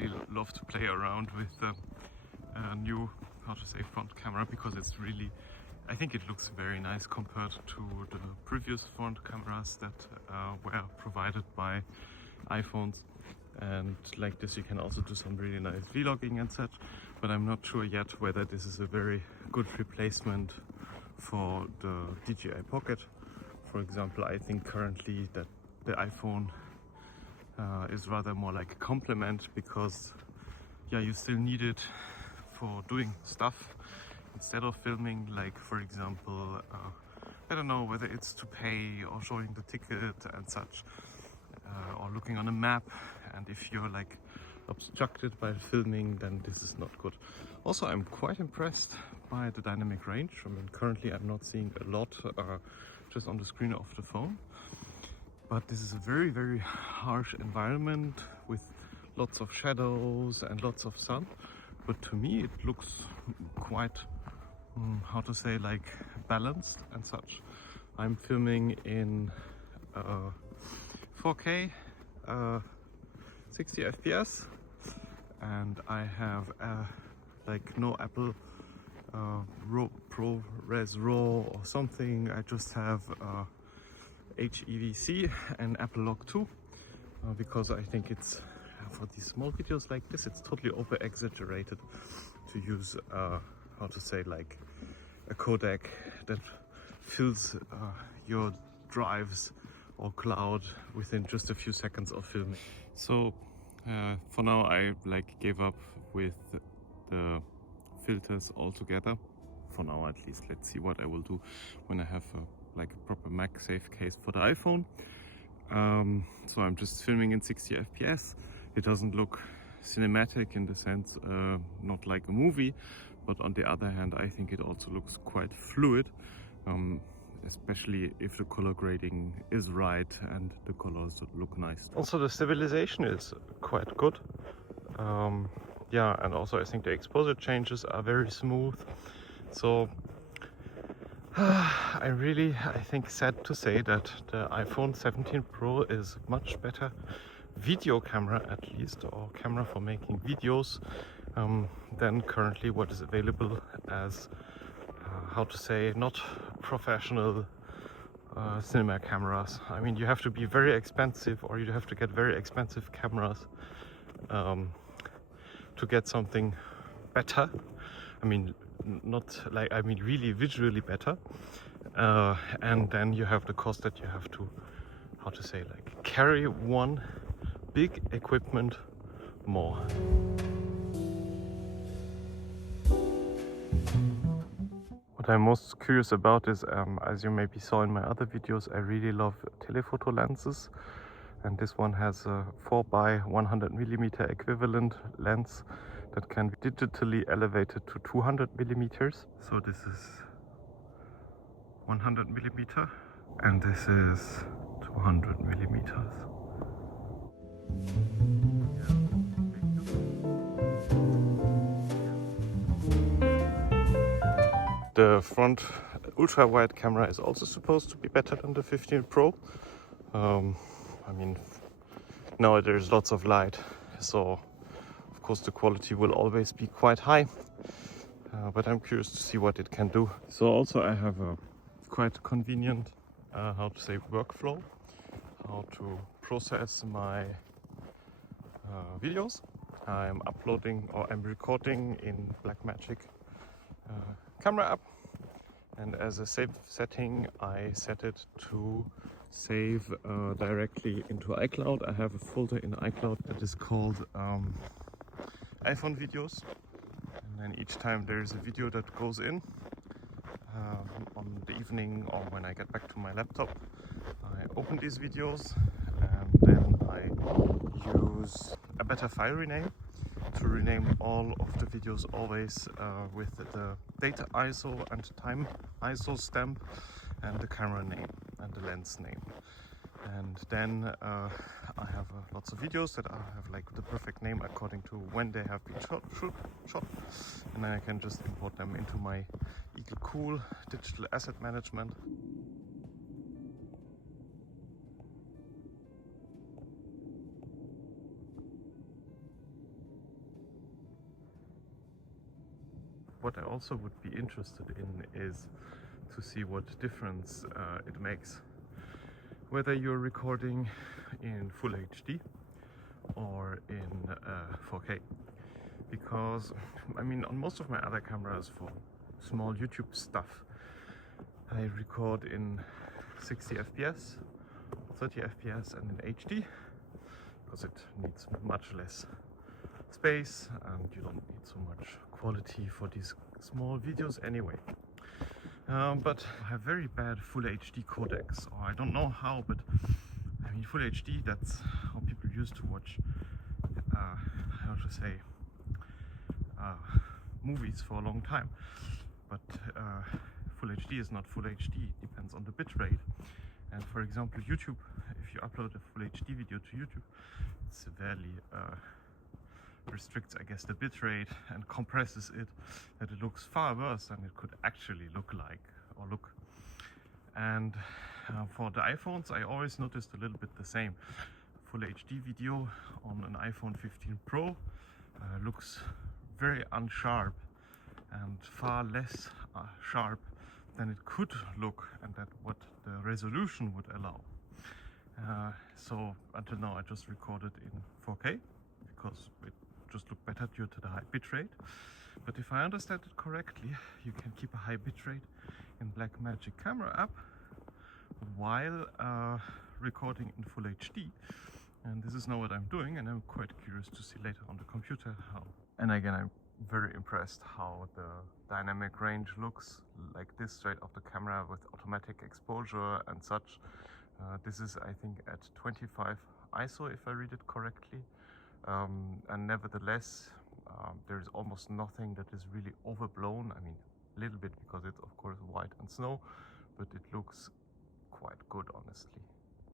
really love to play around with the new, how to say, front camera, because it's really, I think it looks very nice compared to the previous front cameras that were provided by iPhones. And like this you can also do some really nice vlogging and such, but I'm not sure yet whether this is a very good replacement for the DJI Pocket. For example, I think currently that the iPhone is rather more like a complement, because yeah, you still need it for doing stuff instead of filming, like for example, I don't know whether it's to pay or showing the ticket and such, or looking on a map. And if you're like obstructed by filming, then this is not good. Also, I'm quite impressed by the dynamic range. I mean, currently I'm not seeing a lot just on the screen of the phone, but this is a very, very harsh environment with lots of shadows and lots of sun. But to me it looks quite, how to say, like balanced and such. I'm filming in 4K 60 FPS, and I have like no Apple ProRes RAW or something. I just have HEVC and Apple Log 2 because I think it's, for these small videos like this, it's totally over exaggerated to use how to say, like a codec that fills your drives or cloud within just a few seconds of filming. So for now I like gave up with the filters altogether, for now at least. Let's see what I will do when I have like a proper MagSafe case for the iPhone. So I'm just filming in 60 FPS. It doesn't look cinematic in the sense, not like a movie, but on the other hand I think it also looks quite fluid, especially if the color grading is right and the colors look nice. Also the stabilization is quite good. Yeah, and also I think the exposure changes are very smooth. So I think sad to say that the iPhone 17 Pro is much better video camera, at least, or camera for making videos, than currently what is available as how to say, not professional cinema cameras. I mean, you have to be very expensive, or you have to get very expensive cameras to get something better. I mean, not like, I mean really visually better, and then you have the cost that you have to, how to say, like carry one big equipment more. What I'm most curious about is, as you maybe saw in my other videos, I really love telephoto lenses, and this one has a 4x100mm equivalent lens that can be digitally elevated to 200mm. So this is 100mm and this is 200mm. The front ultra-wide camera is also supposed to be better than the 15 Pro. I mean, now there's lots of light, so of course the quality will always be quite high, but I'm curious to see what it can do. So also I have a quite convenient, how to say, workflow, how to process my videos. I'm uploading, or I'm recording in Blackmagic Camera App, and as a save setting I set it to save directly into iCloud. I have a folder in iCloud that is called iPhone videos, and then each time there is a video that goes in on the evening or when I get back to my laptop, I open these videos and then I use a better file rename to rename all of the videos always with the data ISO and time ISO stamp and the camera name and the lens name. And then I have lots of videos that I have like the perfect name according to when they have been shot, and then I can just import them into my Eagle Cool digital asset management. what I also would be interested in is to see what difference it makes whether you're recording in full HD or in 4K, because I mean on most of my other cameras for small YouTube stuff I record in 60 FPS, 30 FPS and in HD because it needs much less space and you don't need so much quality for these small videos anyway. But I have very bad full HD codecs, or I don't know how, but I mean full HD, that's how people used to watch how to say movies for a long time. But full HD is not full HD, it depends on the bitrate. And for example YouTube, if you upload a full HD video to YouTube, it severely restricts, I guess, the bitrate and compresses it, that it looks far worse than it could actually look like or look. And for the iPhones I always noticed a little bit the same. Full HD video on an iPhone 15 Pro looks very unsharp and far less sharp than it could look, and that what the resolution would allow. So until now I just recorded in 4K because it just looked better due to the high bitrate. But if I understand it correctly, you can keep a high bitrate in Blackmagic Camera App while recording in full HD. And this is now what I'm doing, and I'm quite curious to see later on the computer how. And again, I'm very impressed how the dynamic range looks like this straight off the camera with automatic exposure and such. This is, I think, at 25 ISO if I read it correctly. And nevertheless, there is almost nothing that is really overblown. I mean, a little bit because it's of course white and snow, but it looks quite good, honestly.